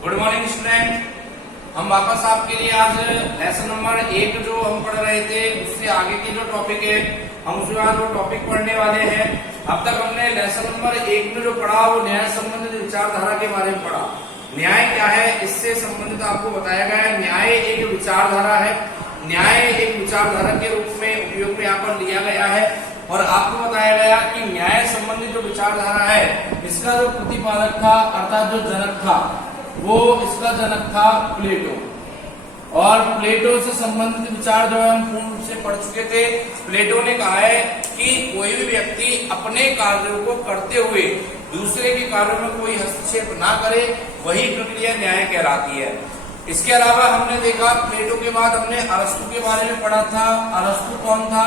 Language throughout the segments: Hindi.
Good morning student. हम वापस आपके लिए आज लेसन नंबर 1 जो हम पढ़ रहे थे उससे आगे की जो टॉपिक है हम उसमें आज वो टॉपिक पढ़ने वाले हैं। अब तक हमने लेसन नंबर 1 में जो पढ़ा वो न्याय संबंधित विचारधारा के बारे में पढ़ा। न्याय क्या है इससे संबंधित आपको बताया गया है। न्याय एक विचारधारा है। न्याय एक विचारधारा के रूप में उपयोग में यहाँ पर लिया गया है और आपको बताया गया कि न्याय संबंधित जो विचारधारा है इसका जो प्रतिपादक था अर्थात जो जनक था वो इसका जनक था प्लेटो। और प्लेटो से संबंधित विचार जो है हम पूर्ण रूप से पढ़ चुके थे। प्लेटो ने कहा है कि कोई भी व्यक्ति अपने कार्यों को करते हुए दूसरे के कार्यों में कोई हस्तक्षेप ना करे, वही प्रक्रिया न्याय कहलाती है। इसके अलावा हमने देखा प्लेटो के बाद हमने अरस्तु के बारे में पढ़ा था। अरस्तु कौन था?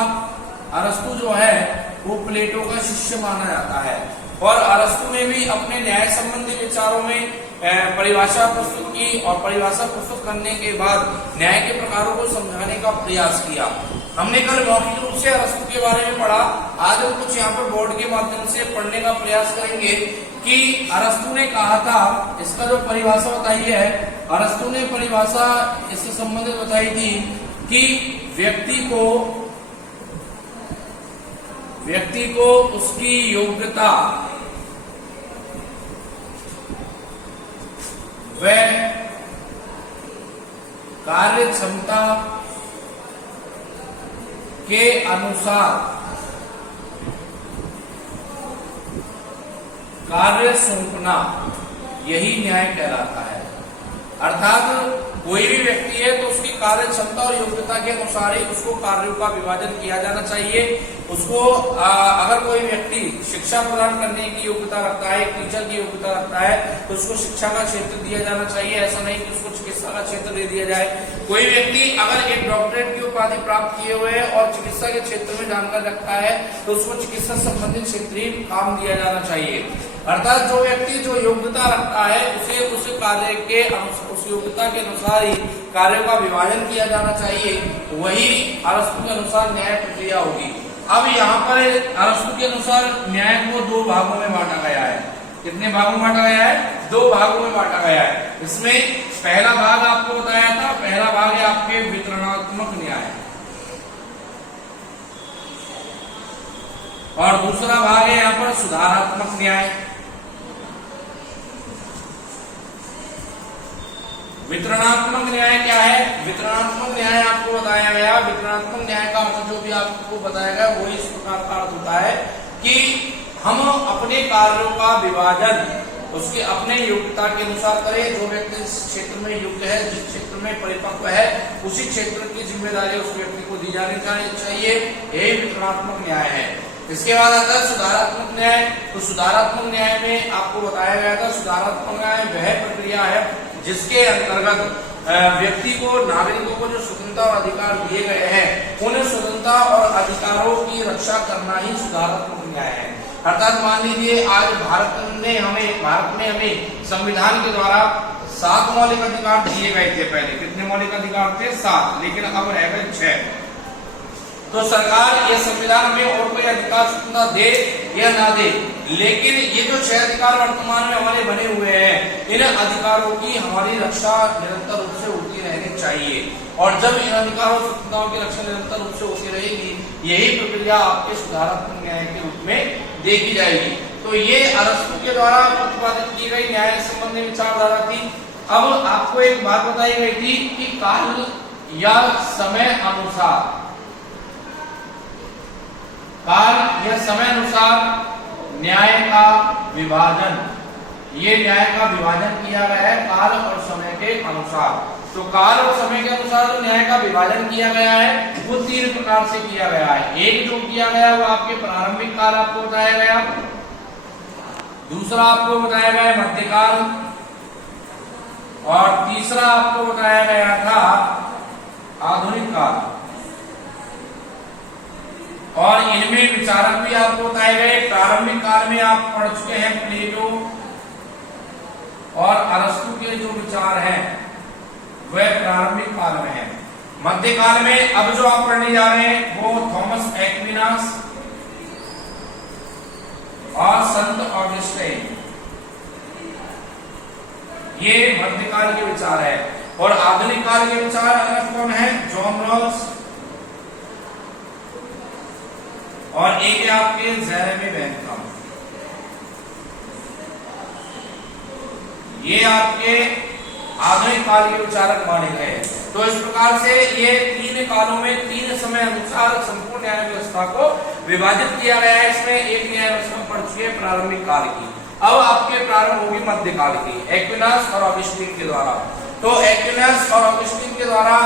अरस्तु जो है वो प्लेटो का शिष्य माना जाता है और अरस्तु ने भी अपने न्याय संबंधी विचारों में परिभाषा प्रस्तुत की और परिभाषा प्रस्तुत करने के बाद न्याय के प्रकारों को समझाने का प्रयास किया। हमने कल मौखिक रूप से अरस्तु के बारे में पढ़ा। आज हम कुछ यहाँ पर बोर्ड के माध्यम से पढ़ने का प्रयास करेंगे कि अरस्तु ने कहा था, इसका जो परिभाषा बताई है अरस्तु ने परिभाषा इससे संबंधित बताई थी कि व्यक्ति को उसकी योग्यता व कार्य क्षमता के अनुसार कार्य सौंपना यही न्याय कहलाता है। अर्थात कोई भी व्यक्ति है तो उसकी कार्य क्षमता और योग्यता के अनुसार ही उसको कार्यों का विभाजन किया जाना चाहिए। उसको अगर कोई व्यक्ति शिक्षा प्रदान करने की योग्यता रखता है, टीचर की योग्यता रखता है तो उसको शिक्षा का क्षेत्र दिया जाना चाहिए। ऐसा नहीं कि उसको चिकित्सा का क्षेत्र दे दिया जाए। कोई व्यक्ति अगर एक डॉक्टरेट की उपाधि प्राप्त किए हुए है और चिकित्सा के क्षेत्र में जानकारी रखता है तो उसको चिकित्सा संबंधित क्षेत्रीय काम दिया जाना चाहिए। अर्थात जो व्यक्ति जो योग्यता रखता है उसे उस कार्य के उस योग्यता के अनुसार ही कार्यों का विभाजन किया जाना चाहिए। वही अरस्तु के अनुसार न्याय प्रक्रिया होगी। अब यहाँ पर अरस्तु के अनुसार न्याय को 2 भागों में बांटा गया है। कितने भागों में बांटा गया है? 2 भागों में बांटा गया है। इसमें पहला भाग आपको बताया था, पहला भाग है आपके वितरणात्मक न्याय और दूसरा भाग है यहाँ पर सुधारात्मक न्याय। वितरणात्मक न्याय क्या है? वितरणात्मक न्याय आपको बताया गया। वितरणात्मक न्याय का अर्थ जो भी आपको बताया गया वही इस प्रकार का अर्थ होता है कि हम अपने कार्यों का विभाजन उसके अपने योग्यता के अनुसार करें। जो व्यक्ति इस क्षेत्र में योग्य है, जिस क्षेत्र में परिपक्व है, उसी क्षेत्र की जिम्मेदारी उस व्यक्ति को दी जानी चाहिए। यही वितरणात्मक न्याय है। इसके बाद आता है सुधारात्मक न्याय। तो सुधारात्मक न्याय में आपको बताया गया था सुधारात्मक न्याय वह प्रक्रिया है जिसके अंतर्गत व्यक्ति को, नागरिकों को जो स्वतंत्रता और अधिकार दिए गए हैं उन स्वतंत्रता और अधिकारों की रक्षा करना ही सुधारात्मक न्याय है। अर्थात मान लीजिए आज भारत में हमें संविधान के द्वारा 7 मौलिक अधिकार दिए गए थे। पहले कितने मौलिक अधिकार थे? 7, लेकिन अब रह गए 6। तो सरकार ये संविधान में और कोई अधिकार स्वतंत्रता दे या ना दे, लेकिन ये जो 6 अधिकार वर्तमान में हमारे बने हुए हैं इन अधिकारों की हमारी रक्षा निरंतर रूप से होती रहनी चाहिए। और जब इन अधिकारों स्वतंत्रताओं की रक्षा निरंतर रूप से होती रहेगी यही प्रक्रिया आपके सुधारात्मक न्याय के रूप में देखी जाएगी। तो ये अरस्तु के द्वारा प्रतिपादित की गई न्याय संबंधी विचारधारा थी। अब आपको एक बात बताई गई थी कि काल या समय अनुसार न्याय का विभाजन, ये न्याय का विभाजन किया गया है काल और समय के अनुसार। तो काल और समय के अनुसार जो न्याय का विभाजन किया गया है वो 3 प्रकार से किया गया है। एक जो किया गया वो आपके प्रारंभिक काल आपको बताया गया, दूसरा आपको बताया गया मध्यकाल और तीसरा आपको बताया गया था आधुनिक काल। और इनमें विचारक भी आपको बताए गए। प्रारंभिक काल में आप पढ़ चुके हैं प्लेटो और अरस्तु के जो विचार हैं वह प्रारंभिक काल में है। मध्यकाल में अब जो आप पढ़ने जा रहे हैं वो थॉमस एक्विनास और संत ऑगस्टाइन, ये मध्यकाल के विचार है। और आधुनिक काल के विचार अलग कौन है? जॉन रॉल्स, और एक है आपके जेरेमी बेंथम। ये आपके आधुनिक काल के विचारक माने गए। तो इस प्रकार से ये तीन कालों में तीन समय अनुसार संपूर्ण न्याय व्यवस्था को विभाजित किया गया है। इसमें एक न्याय व्यवस्था पढ़ चुके हैं प्रारंभिक काल की, अब आपके प्रारंभ होगी मध्यकाल की, एक्विनास और ऑगस्टीन के द्वारा। तो एक्विनास और ऑगस्टीन के द्वारा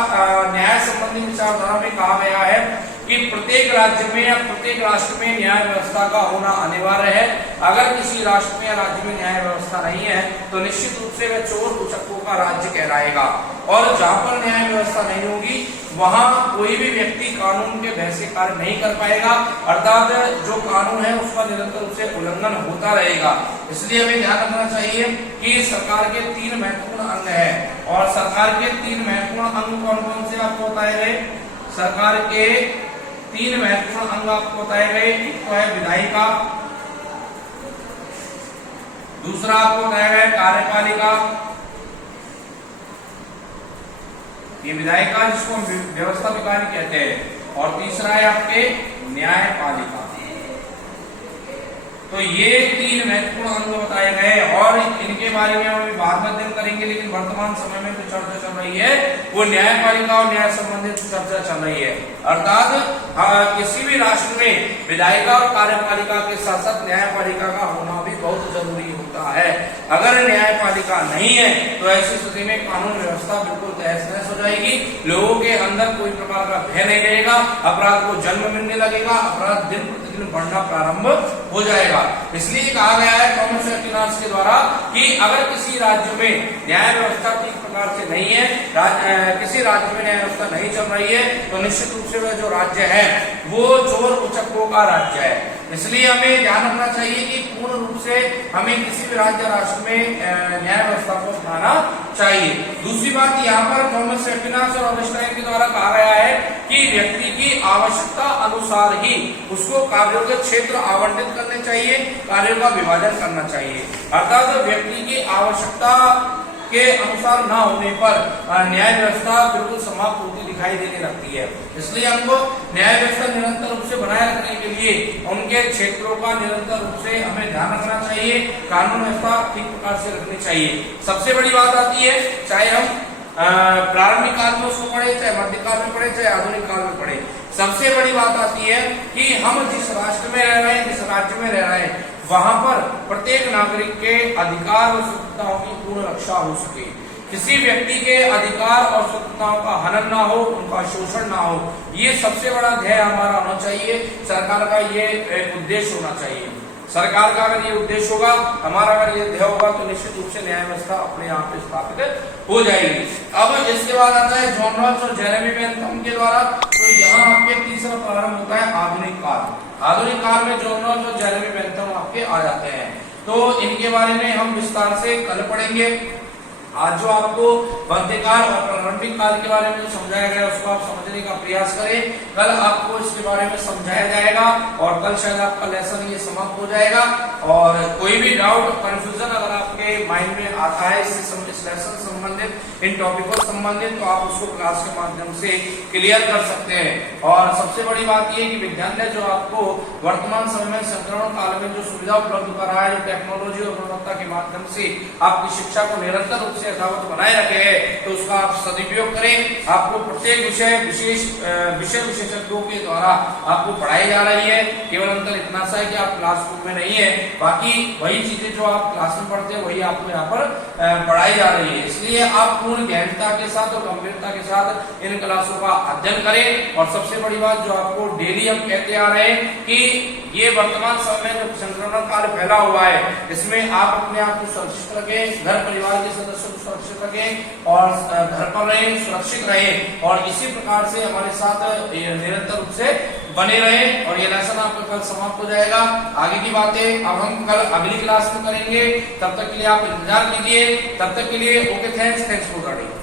न्याय संबंधी विचारधारा में कहा गया है कि प्रत्येक राज्य में या प्रत्येक राष्ट्र में न्याय व्यवस्था का होना अनिवार्य है। अगर किसी राष्ट्र में या राज्य में न्याय व्यवस्था नहीं है तो निश्चित रूप से वह चोर उचक्कों का राज्य कहलाएगा। और जहां पर न्याय व्यवस्था नहीं होगी वहां कोई भी व्यक्ति कानून के भय से कार्य नहीं कर पाएगा, अर्थात जो कानून है उसका निरंतर रूप से उल्लंघन होता रहेगा। इसलिए हमें ध्यान रखना चाहिए कि सरकार के तीन महत्वपूर्ण अंग है, और सरकार के तीन महत्वपूर्ण अंग कौन कौन से आपको बताए गए? सरकार के तीन महत्वपूर्ण अंग आपको बताए गए। एक तो है विधायिका, दूसरा आपको बताया गया कार्यपालिका, ये विधायिका जिसको हम व्यवस्था विकारी कहते हैं, और तीसरा है आपके न्यायपालिका। तो ये तीन महत्वपूर्ण अंग बताए गए, और इनके बारे में हम बाद में अध्ययन करेंगे, लेकिन वर्तमान समय में जो चर्चा चल रही है वो न्यायपालिका और न्याय संबंधित चर्चा चल रही है। अर्थात किसी भी राष्ट्र में विधायिका और कार्यपालिका के साथ साथ न्यायपालिका का होना भी बहुत जरूरी होता है। अगर न्यायपालिका नहीं है तो ऐसी स्थिति में कानून व्यवस्था बिल्कुल तहस नहस हो जाएगी, लोगों के अंदर कोई प्रकार का भय नहीं रहेगा, अपराध को जन्म मिलने लगेगा, अपराध दिन प्रतिदिन बढ़ना प्रारंभ हो जाएगा। इसलिए कहा गया है थॉमस एक्विनास के द्वारा कि अगर किसी राज्य में न्याय व्यवस्था ठीक प्रकार से नहीं है, किसी राज्य में न्याय व्यवस्था नहीं चल रही है, तो निश्चित रूप से वह जो राज्य है वो चोर उचक्कों का राज्य है। इसलिए हमें ध्यान रखना चाहिए कि पूर्ण रूप से हमें किसी भी राज्य राष्ट्र में न्याय व्यवस्था को अपनाना चाहिए। दूसरी बात यहाँ पर थॉमस एक्विनास और ऑगस्टाइन के द्वारा कहा गया है कि व्यक्ति की आवश्यकता अनुसार ही उसको कार्यों के क्षेत्र आवंटित करने चाहिए, कार्यों का विभाजन करना चाहिए। अर्थात व्यक्ति की आवश्यकता के अनुसार न होने पर न्याय व्यवस्था बिल्कुल समाप्त होती दिखाई देने लगती है। इसलिए हमको न्याय व्यवस्था निरंतर रूप से बनाए रखने के लिए उनके क्षेत्रों का निरंतर रूप से हमें ध्यान रखना चाहिए, कानून व्यवस्था ठीक प्रकार से रखनी चाहिए। सबसे बड़ी बात आती है, चाहे हम प्रारंभिक काल में उसको पढ़े, चाहे मध्यकाल में पढ़े, चाहे आधुनिक काल में पढ़े, सबसे बड़ी बात आती है कि हम जिस राष्ट्र में रह रहे हैं, जिस राज्य में रह रहे हैं, वहां पर प्रत्येक नागरिक के अधिकार और स्वतंत्रताओं की पूर्ण रक्षा हो सके, किसी व्यक्ति के अधिकार और स्वतंत्रताओं का हनन ना हो, उनका शोषण ना हो। ये सबसे बड़ा ध्येय हमारा होना चाहिए, सरकार का ये उद्देश्य होना चाहिए। सरकार का अगर ये उद्देश्य होगा, हमारा अगर ये ध्येय होगा, तो निश्चित रूप से न्याय व्यवस्था अपने आप पे स्थापित हो जाएगी। अब इसके बाद आता है जॉन रॉल्स और जेरेमी बेंथम के द्वारा। तो यहाँ आपके तीसरा प्रारंभ होता है आधुनिक काल। आधुनिक काल में जॉन रॉल्स और जेरेमी बेंथम आपके आ जाते हैं। तो इनके बारे में हम विस्तार से कल पढ़ेंगे। आज जो आपको मध्यकाल और प्रारंभिक काल के बारे में जो समझाया गया उसको आप समझने का प्रयास करें। कल आपको इसके बारे में समझाया जाएगा और कल शायद आपका लेसन ये समाप्त हो जाएगा। और कोई भी डाउट कंफ्यूजन अगर आपके माइंड में आता है इस लेसन संबंधित, इन टॉपिकों से संबंधित, तो आप उसको क्लास के माध्यम से क्लियर कर सकते हैं। और सबसे बड़ी बात यह कि विद्यालय जो आपको वर्तमान समय में संक्रमण काल में जो सुविधा उपलब्ध कर रहा है, जो टेक्नोलॉजी और गुणवत्ता के माध्यम से आपकी शिक्षा को निरंतर रूप से यथावत बनाए रखे हैं, तो उसका आप सदुपयोग करें। आपको प्रत्येक विषय विशेषज्ञों के द्वारा आपको पढ़ाई जा रही है। केवल अंतर इतना सा है कि आप क्लासरूम में नहीं है, बाकी वही चीजें जो आप क्लास में पढ़ते हैं वही आपको यहाँ पर पढ़ाई जा रही है। इसलिए आप पूर्ण गहनता के साथ और गंभीरता के साथ इन क्लासों का अध्ययन करें। और सबसे बड़ी बात जो आपको डेली हम कहते आ रहे हैं कि ये वर्तमान समय में जो संक्रमण काल फैला हुआ है, इसमें आप अपने आप को सुरक्षित रखें, घर परिवार के सदस्यों को सुरक्षित रखें और घर पर रहें, सुरक्षित रहें। और इसी प्रकार से हमारे साथ निरंतर रूप से बने रहें। और ये लेसन आपका कल समाप्त हो जाएगा। आगे की बातें अब हम कल अगली क्लास में करेंगे। तब तक के लिए आप इंतजार कीजिए। तब तक के लिए okay, thanks for the day.